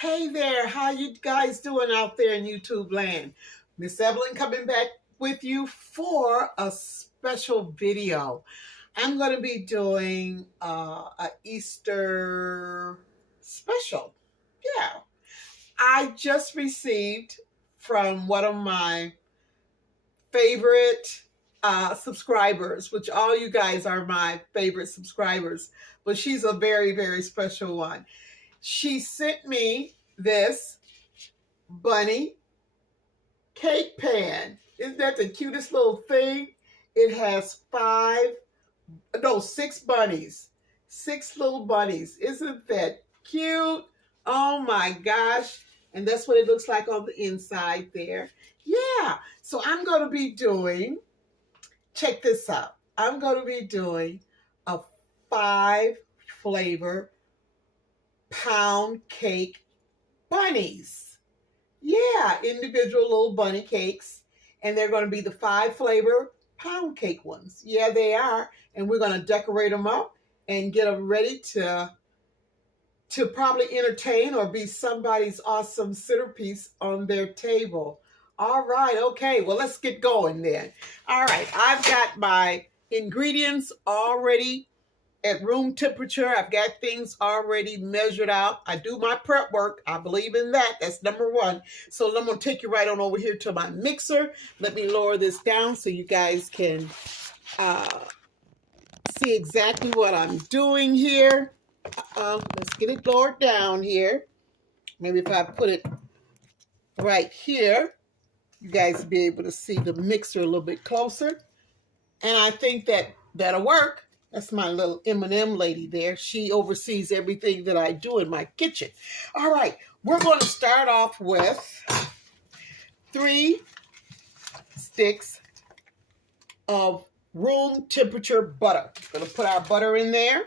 Hey there, how you guys doing out there in YouTube land? Miss Evelyn coming back with you for a special video. I'm going to be doing a Easter special. Yeah, I just received from one of my favorite subscribers, which all you guys are my favorite subscribers, but she's a very, very special one. She sent me this bunny cake pan. Isn't that the cutest little thing? It has six bunnies. Six little bunnies. Isn't that cute? Oh my gosh. And that's what it looks like on the inside there. Yeah. So I'm going to be doing, check this out. I'm going to be doing a 5-flavor pound cake bunnies. Yeah, individual little bunny cakes. And they're going to be the 5-flavor pound cake ones. Yeah, they are. And we're going to decorate them up and get them ready to probably entertain or be somebody's awesome centerpiece on their table. All right, okay. Well, let's get going then. All right, I've got my ingredients already at room temperature. I've got things already measured out. I do my prep work. I believe in that. That's number one. So I'm going to take you right on over here to my mixer. Let me lower this down so you guys can see exactly what I'm doing here. Let's get it lowered down here. Maybe if I put it right here, you guys will be able to see the mixer a little bit closer. And I think that'll work. That's my little M&M lady there. She oversees everything that I do in my kitchen. All right, we're going to start off with 3 sticks of room temperature butter. Going to put our butter in there.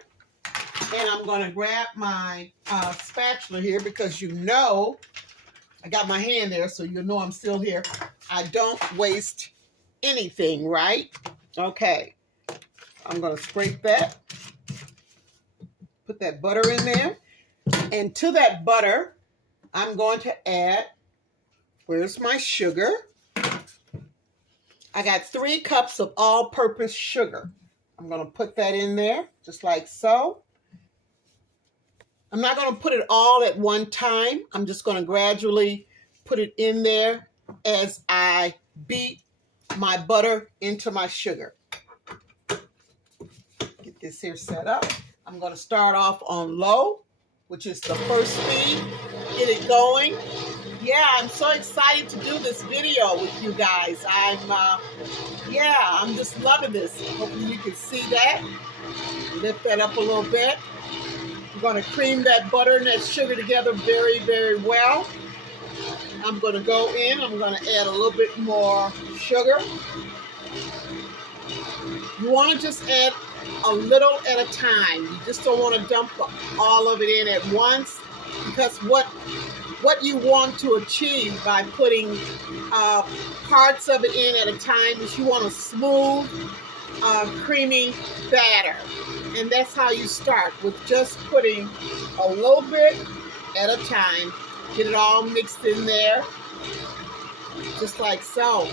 And I'm going to grab my spatula here because you know, I got my hand there so you know I'm still here. I don't waste anything, right? Okay. I'm going to scrape that, put that butter in there, and to that butter, I'm going to add, where's my sugar? I got 3 cups of all-purpose sugar. I'm going to put that in there, just like so. I'm not going to put it all at one time. I'm just going to gradually put it in there as I beat my butter into my sugar. This here set up. I'm going to start off on low, which is the first speed. Get it going. Yeah, I'm so excited to do this video with you guys. I'm just loving this. Hopefully you can see that. Lift that up a little bit. I'm going to cream that butter and that sugar together very, very well. I'm going to go in. I'm going to add a little bit more sugar. You want to just add a little at a time. You just don't want to dump all of it in at once, because what you want to achieve by putting parts of it in at a time is you want a smooth, creamy batter. And that's how you start, with just putting a little bit at a time. Get it all mixed in there, just like so.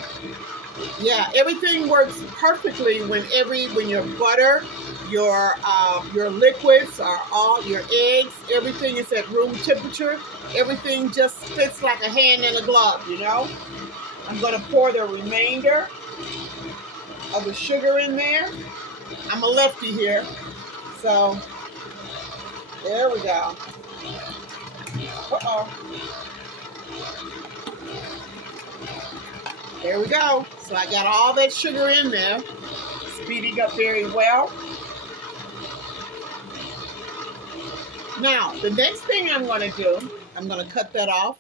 Yeah, everything works perfectly when your butter, your liquids are all, your eggs, everything is at room temperature. Everything just fits like a hand in a glove, you know. I'm going to pour the remainder of the sugar in there. I'm a lefty here, so there we go. There we go. So I got all that sugar in there, speeding up very well. Now, the next thing I'm going to do, I'm going to cut that off,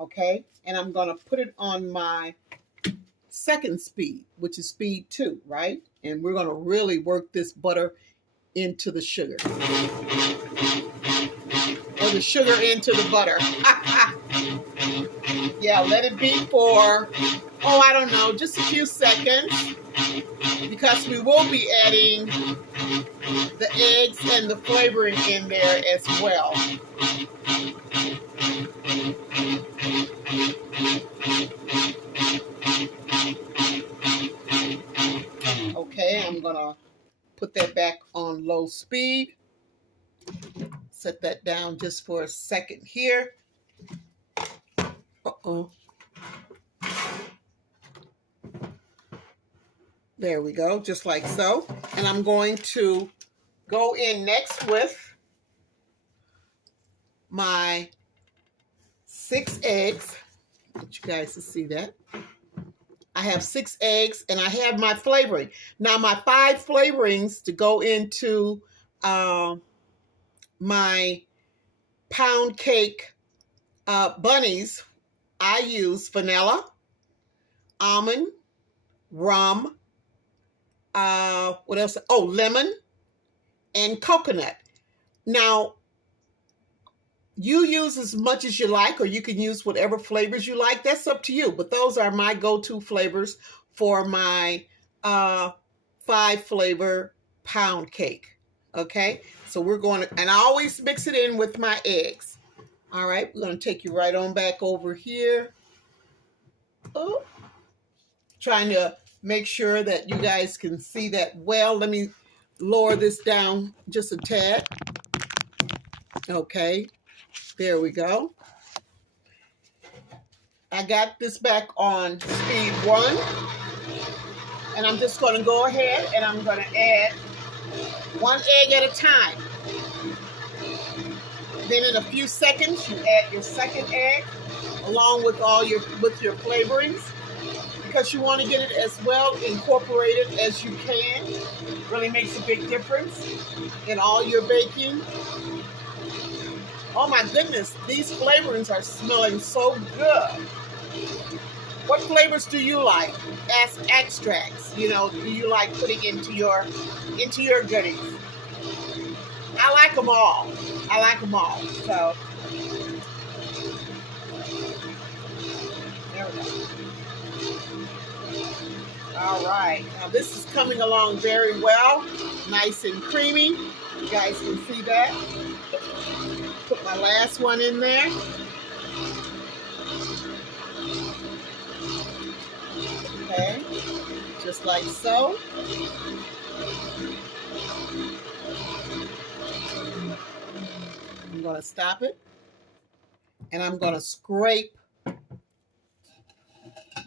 okay? And I'm going to put it on my second speed, which is speed 2, right? And we're going to really work this butter into the sugar. Or the sugar into the butter. Yeah, let it be for, I don't know, just a few seconds, because we will be adding the eggs and the flavoring in there as well. speed. Set that down just for a second here. Uh-oh. There we go, just like so. And I'm going to go in next with my 6 eggs. I want you guys to see that. I have 6 eggs and I have my flavoring. Now my 5 flavorings to go into my pound cake bunnies, I use vanilla, almond, rum, what else? Oh, lemon and coconut. Now, you use as much as you like, or you can use whatever flavors you like. That's up to you. But those are my go-to flavors for my 5 flavor pound cake. Okay, so we're going to, and I always mix it in with my eggs. All right, we're going to take you right on back over here. Oh, trying to make sure that you guys can see that well. Let me lower this down just a tad. Okay, there we go. I got this back on speed 1. And I'm just going to go ahead and I'm going to add 1 egg at a time. Then in a few seconds, you add your second egg along with all your flavorings, because you want to get it as well incorporated as you can. Really makes a big difference in all your baking. Oh my goodness, these flavorings are smelling so good. What flavors do you like as extracts? You know, do you like putting into your goodies? I like them all. I like them all. So there we go. All right. Now this is coming along very well. Nice and creamy. You guys can see that. Put my last one in there. Okay. Just like so. I'm going to stop it. And I'm going to scrape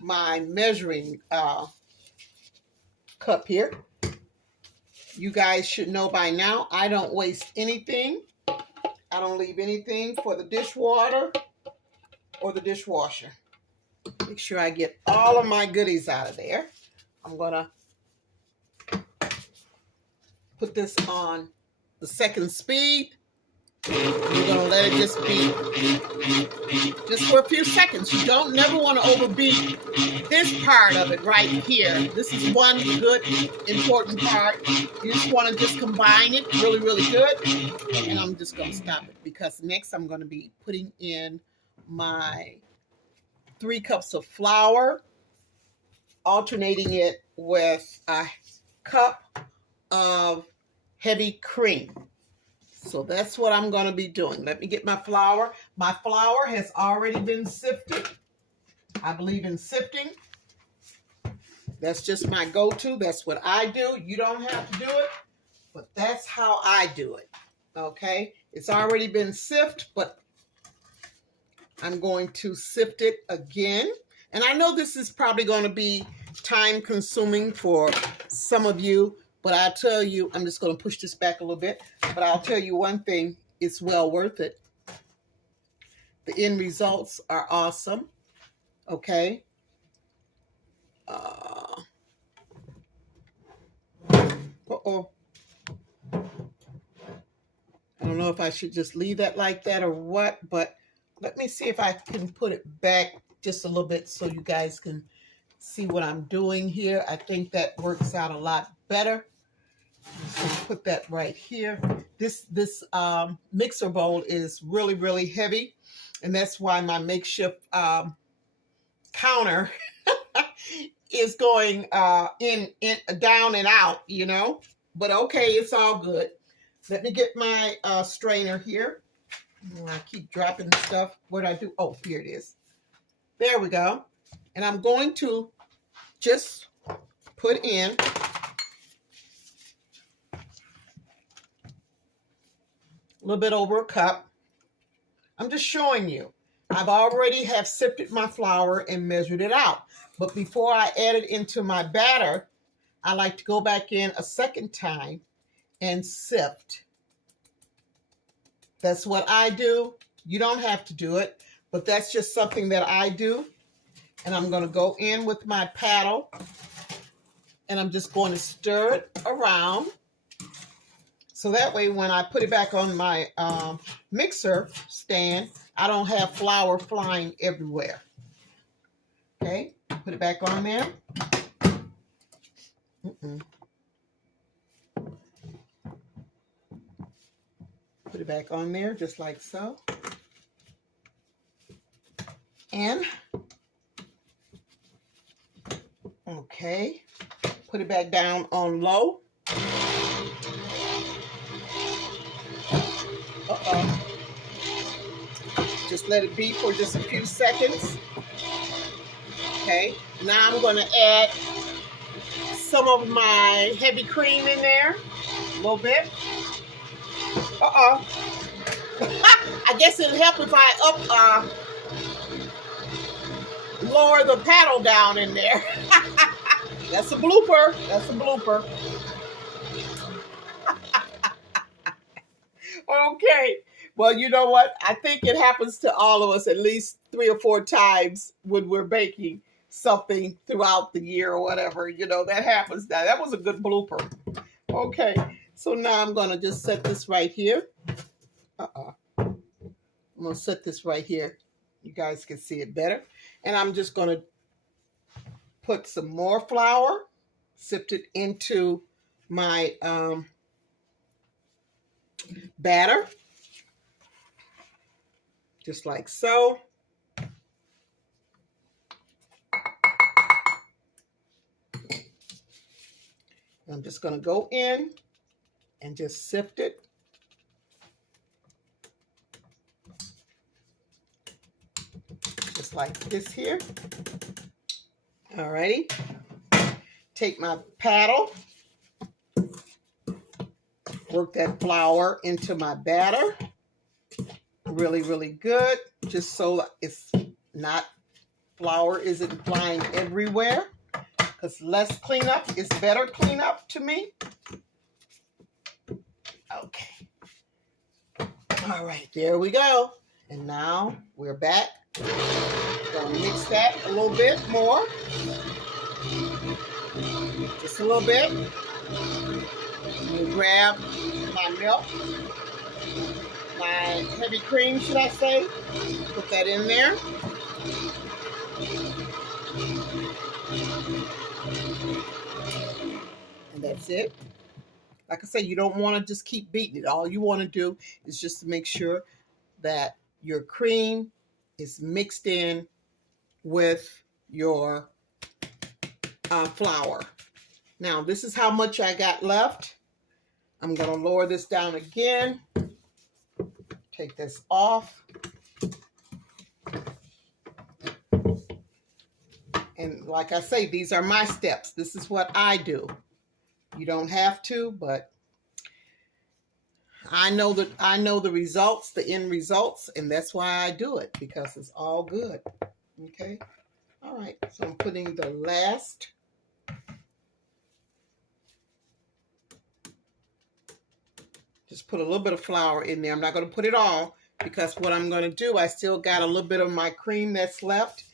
my measuring cup here. You guys should know by now, I don't waste anything. I don't leave anything for the dishwater or the dishwasher. Make sure I get all of my goodies out of there. I'm going to put this on the second speed. You're going to let it just be just for a few seconds. You don't never want to overbeat this part of it right here. This is one good important part. You just want to just combine it really, really good. And I'm just going to stop it because next I'm going to be putting in my 3 cups of flour, alternating it with a cup of heavy cream. So that's what I'm going to be doing. Let me get my flour. My flour has already been sifted. I believe in sifting. That's just my go-to. That's what I do. You don't have to do it, but that's how I do it. Okay? It's already been sifted, but I'm going to sift it again. And I know this is probably going to be time-consuming for some of you, but I'll tell you, I'm just going to push this back a little bit, but I'll tell you one thing, it's well worth it. The end results are awesome, okay? Uh-oh. I don't know if I should just leave that like that or what, but let me see if I can put it back just a little bit so you guys can see what I'm doing here. I think that works out a lot better. So put that right here. This mixer bowl is really, really heavy, and that's why my makeshift counter is going in down and out, you know. But okay, it's all good. Let me get my strainer here. I keep dropping stuff. What did I do? Oh, here it is. There we go. And I'm going to just put in a little bit over a cup. I'm just showing you. I've already have sifted my flour and measured it out. But before I add it into my batter, I like to go back in a second time and sift. That's what I do. You don't have to do it, but that's just something that I do. And I'm going to go in with my paddle, and I'm just going to stir it around. So that way when I put it back on my mixer stand, I don't have flour flying everywhere. Okay, put it back on there. Put it back on there just like so. And, okay, put it back down on low. Just let it be for just a few seconds. Okay, now I'm going to add some of my heavy cream in there, a little bit. I guess it'll help if I lower the paddle down in there. That's a blooper. That's a blooper. Okay. Well, you know what? I think it happens to all of us at least 3 or 4 times when we're baking something throughout the year or whatever. You know, that happens. Now, that was a good blooper. Okay. So now I'm going to just set this right here. I'm going to set this right here. You guys can see it better. And I'm just going to put some more flour, sift it into my batter. Just like so. I'm just going to go in and just sift it. Just like this here. Alrighty. Take my paddle. Work that flour into my batter. Really, really good. Just so it's not, flour isn't flying everywhere. Because less cleanup is better cleanup to me. Okay. All right, there we go. And now we're back. Gonna mix that a little bit more. Just a little bit. I'm gonna grab my milk, my heavy cream, should I say. Put that in there. And that's it. Like I say, you don't want to just keep beating it. All you want to do is just to make sure that your cream is mixed in with your flour. Now, this is how much I got left. I'm going to lower this down again. Take this off. And like I say, these are my steps. This is what I do. You don't have to, but I know the results, the end results, and that's why I do it, because it's all good. Okay? All right. So I'm putting the last just put a little bit of flour in there. I'm not going to put it all, because what I'm going to do, I still got a little bit of my cream that's left.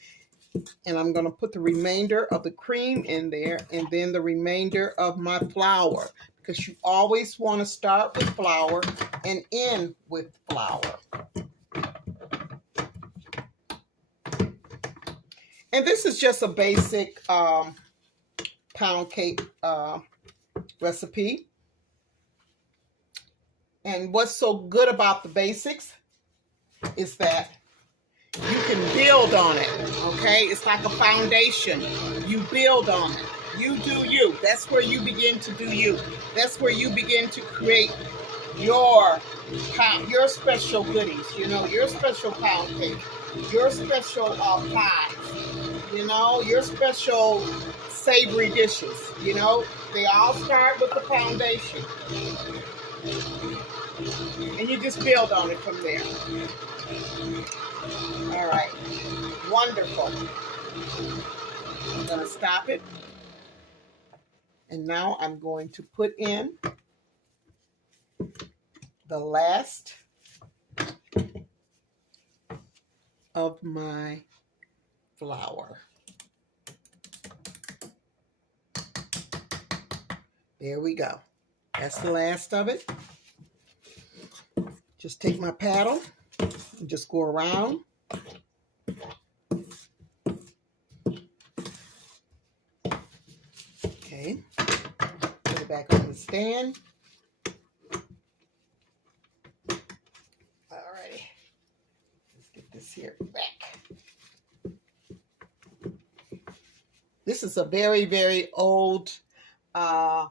And I'm going to put the remainder of the cream in there, and then the remainder of my flour, because you always want to start with flour and end with flour. And this is just a basic pound cake recipe. And what's so good about the basics is that you can build on it, okay? It's like a foundation. You build on it. You do you. That's where you begin to do you. That's where you begin to create your special goodies, you know, your special pound cake, your special pies, you know, your special savory dishes, you know. They all start with the foundation. And you just build on it from there. All right, wonderful. I'm gonna stop it. And now I'm going to put in the last of my flour. There we go. That's the last of it. Just take my paddle and just go around. Okay. Put it back on the stand. Alrighty. Let's get this here back. This is a very, very old Hobart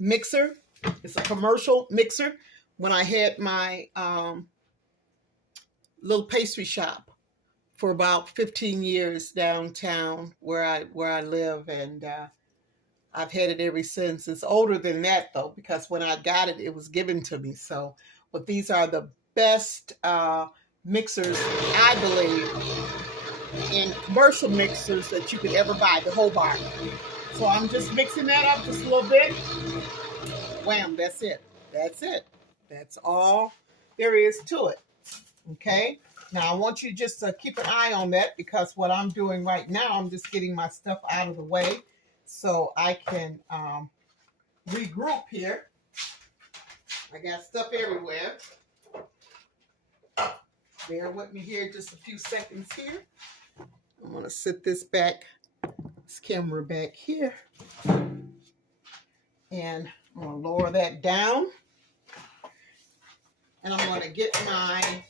mixer. It's a commercial mixer. When I had my little pastry shop for about 15 years downtown where I live, and I've had it ever since. It's older than that though, because when I got it, it was given to me. So, but these are the best mixers, I believe, in commercial mixers that you could ever buy, the Hobart. So I'm just mixing that up just a little bit. Wham, that's it. That's it. That's all there is to it. Okay. Now I want you just to keep an eye on that, because what I'm doing right now, I'm just getting my stuff out of the way so I can regroup here. I got stuff everywhere. Bear with me here just a few seconds here. I'm going to sit this camera back here. And I'm going to lower that down. And I'm going to get my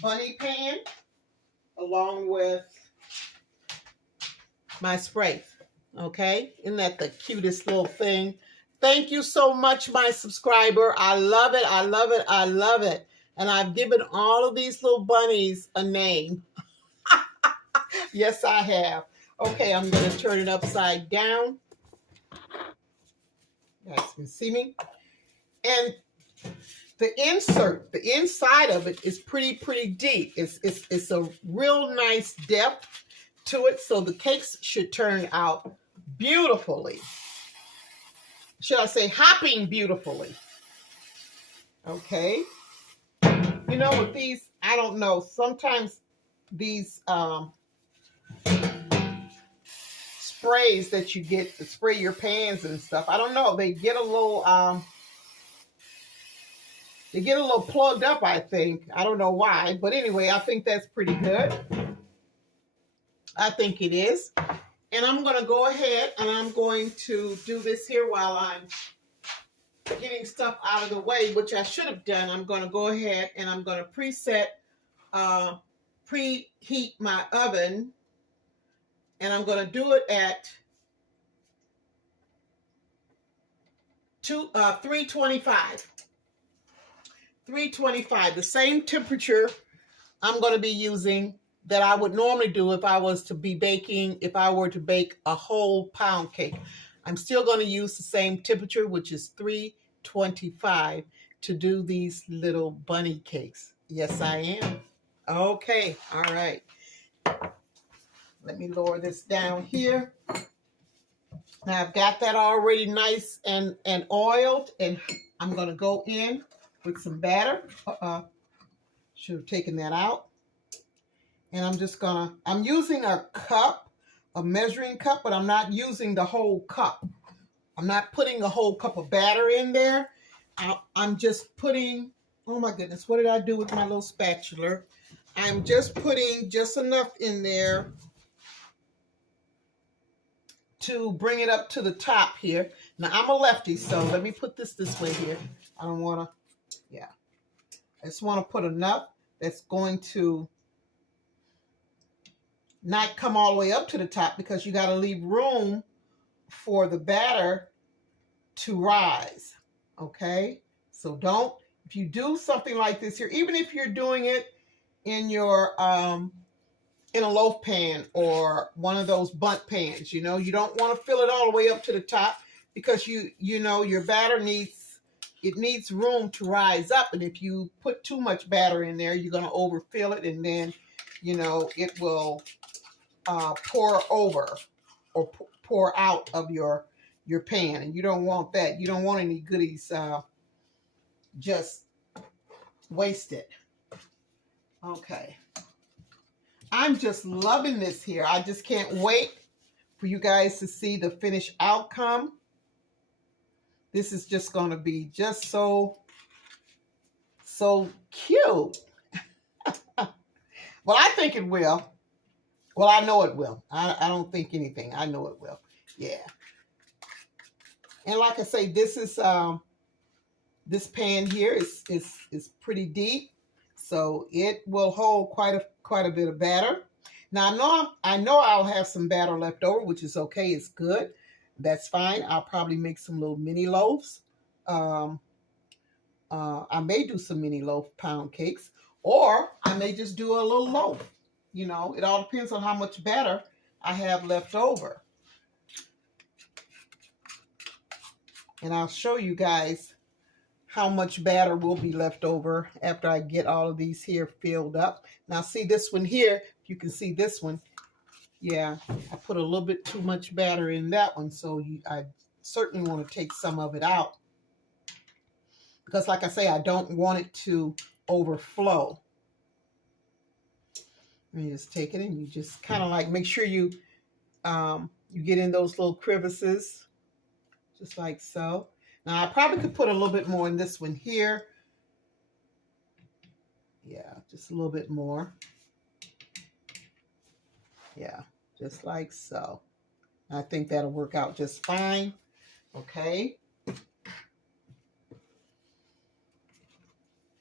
bunny pan along with my spray. Okay? Isn't that the cutest little thing? Thank you so much, my subscriber. I love it. I love it. I love it. And I've given all of these little bunnies a name. Yes, I have. Okay, I'm going to turn it upside down. You guys can see me. And the inside of it is pretty deep. It's a real nice depth to it. So the cakes should turn out beautifully. Should I say hopping beautifully? Okay. You know, with these, I don't know, sometimes these sprays that you get to spray your pans and stuff, I don't know, they get a little plugged up, I think. I don't know why, but anyway, I think that's pretty good. I think it is. And I'm going to go ahead and I'm going to do this here while I'm getting stuff out of the way, which I should have done. I'm going to go ahead and I'm going to preheat my oven, and I'm going to do it at 325. 325, the same temperature I'm going to be using that I would normally do if I was to be baking, if I were to bake a whole pound cake. I'm still going to use the same temperature, which is 325, to do these little bunny cakes. Yes, I am. Okay, all right. Let me lower this down here. Now I've got that already nice and oiled, and I'm going to go in with some batter. Should have taken that out. And I'm using a cup, a measuring cup, but I'm not using the whole cup. I'm not putting a whole cup of batter in there. I'm just putting, oh my goodness, what did I do with my little spatula? I'm just putting just enough in there to bring it up to the top here. Now I'm a lefty, so let me put this way here. I don't want to, yeah. I just want to put enough that's going to not come all the way up to the top, because you got to leave room for the batter to rise. Okay? So if you do something like this here, even if you're doing it in your in a loaf pan or one of those bundt pans, you know, you don't want to fill it all the way up to the top, because you know your batter needs it needs room to rise up. And if you put too much batter in there, you're going to overfill it, and then, you know, it will pour over or pour out of your pan, and you don't want that. You don't want any goodies just wasted. Okay. I'm just loving this here. I just can't wait for you guys to see the finished outcome. This is just going to be just so cute. Well, I think it will. Well, I know it will. I don't think anything. I know it will. Yeah. And like I say, this is this pan here is pretty deep, so it will hold quite a bit of batter. Now I know I'll have some batter left over, which is okay. It's good. That's fine. I'll probably make some little mini loaves. I may do some mini loaf pound cakes, or I may just do a little loaf. You know, it all depends on how much batter I have left over. And I'll show you guys how much batter will be left over after I get all of these here filled up. Now see this one here, you can see this one. Yeah, I put a little bit too much batter in that one, so I certainly want to take some of it out. Because like I say, I don't want it to overflow. And you just take it and you just kind of like make sure you get in those little crevices, just like so. Now I probably could put a little bit more in this one here. Yeah, just a little bit more. Yeah, just like so. I think that'll work out just fine. Okay.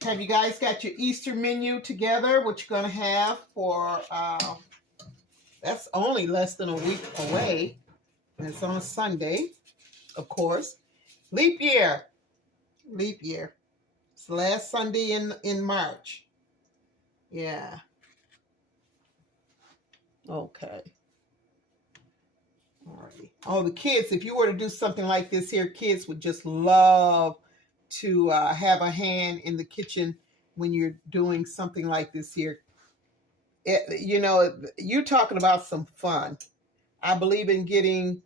Have you guys got your Easter menu together? What you're going to have for, that's only less than a week away. And it's on a Sunday, of course. Leap year. Leap year. It's the last Sunday in March. Yeah. Okay. Alrighty. Oh, the kids, if you were to do something like this here, kids would just love to have a hand in the kitchen when you're doing something like this here. You know, you're talking about some fun. I believe in getting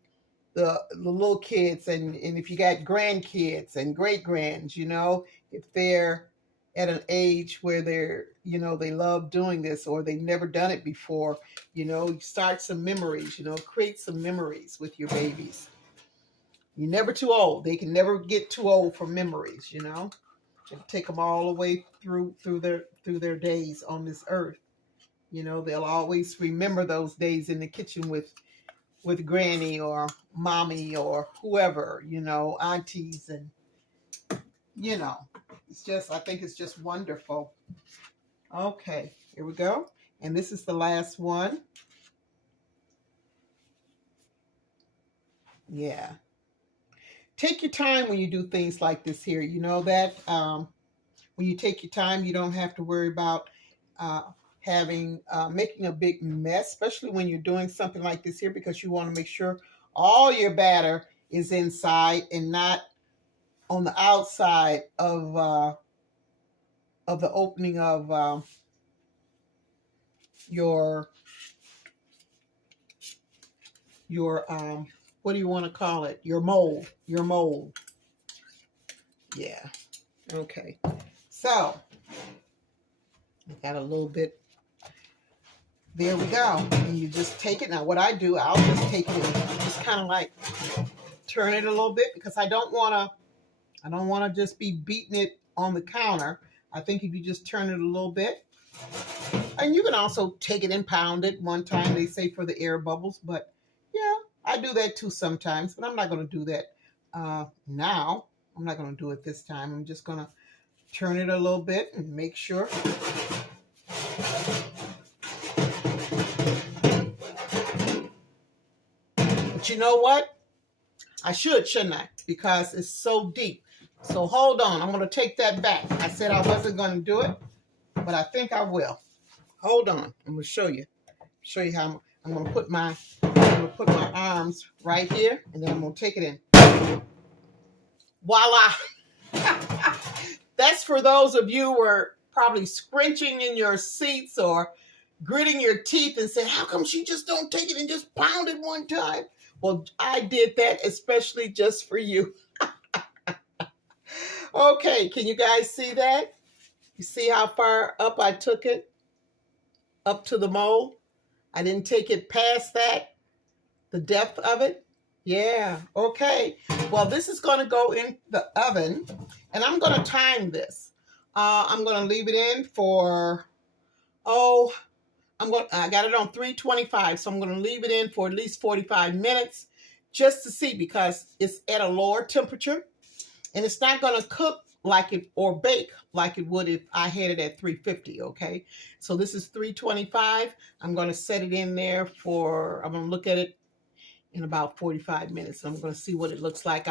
the little kids, and if you got grandkids and great-grands, you know, if they're at an age where they're, you know, they love doing this or they've never done it before, you know, start some memories, you know, create some memories with your babies. You're never too old. They can never get too old for memories, you know. It'll take them all the way through their days on this earth. You know, they'll always remember those days in the kitchen with Granny or Mommy or whoever, you know, aunties, and you know, it's just, I think it's just wonderful. Okay, here we go. And this is the last one. Yeah. Take your time when you do things like this here. You know that when you take your time, you don't have to worry about making a big mess, especially when you're doing something like this here, because you want to make sure all your batter is inside and not on the outside of the opening of your what do you want to call it? Your mold. Yeah. Okay. So I got a little bit. There we go. And you just take it. Now what I do, I'll just take it and just kind of like turn it a little bit, because I don't want to just be beating it on the counter. I think if you just turn it a little bit, and you can also take it and pound it one time, they say, for the air bubbles, but yeah, I do that too sometimes, but I'm not going to do that now. I'm not going to do it this time. I'm just going to turn it a little bit and make sure. But you know what? I shouldn't I? Because it's so deep. So hold on. I'm going to take that back. I said I wasn't going to do it, but I think I will. Hold on. I'm going to show you. Show you how I'm going to put my arms right here, and then I'm going to take it in. Voila. That's for those of you who are probably scrunching in your seats or gritting your teeth and saying, how come she just don't take it and just pound it one time? Well, I did that especially just for you. Okay, can you guys see that? You see how far up I took it? Up to the mold? I didn't take it past that, the depth of it. Yeah, okay. Well, this is going to go in the oven, and I'm going to time this. I'm going to leave it in for, I got it on 325, so I'm going to leave it in for at least 45 minutes just to see, because it's at a lower temperature, and it's not going to cook like it or bake like it would if I had it at 350, okay? So this is 325. I'm going to set it in there for, I'm going to look at it in about 45 minutes. I'm going to see what it looks like.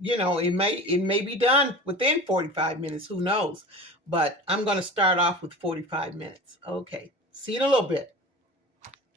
It may be done within 45 minutes. Who knows? But I'm going to start off with 45 minutes. Okay. See you in a little bit.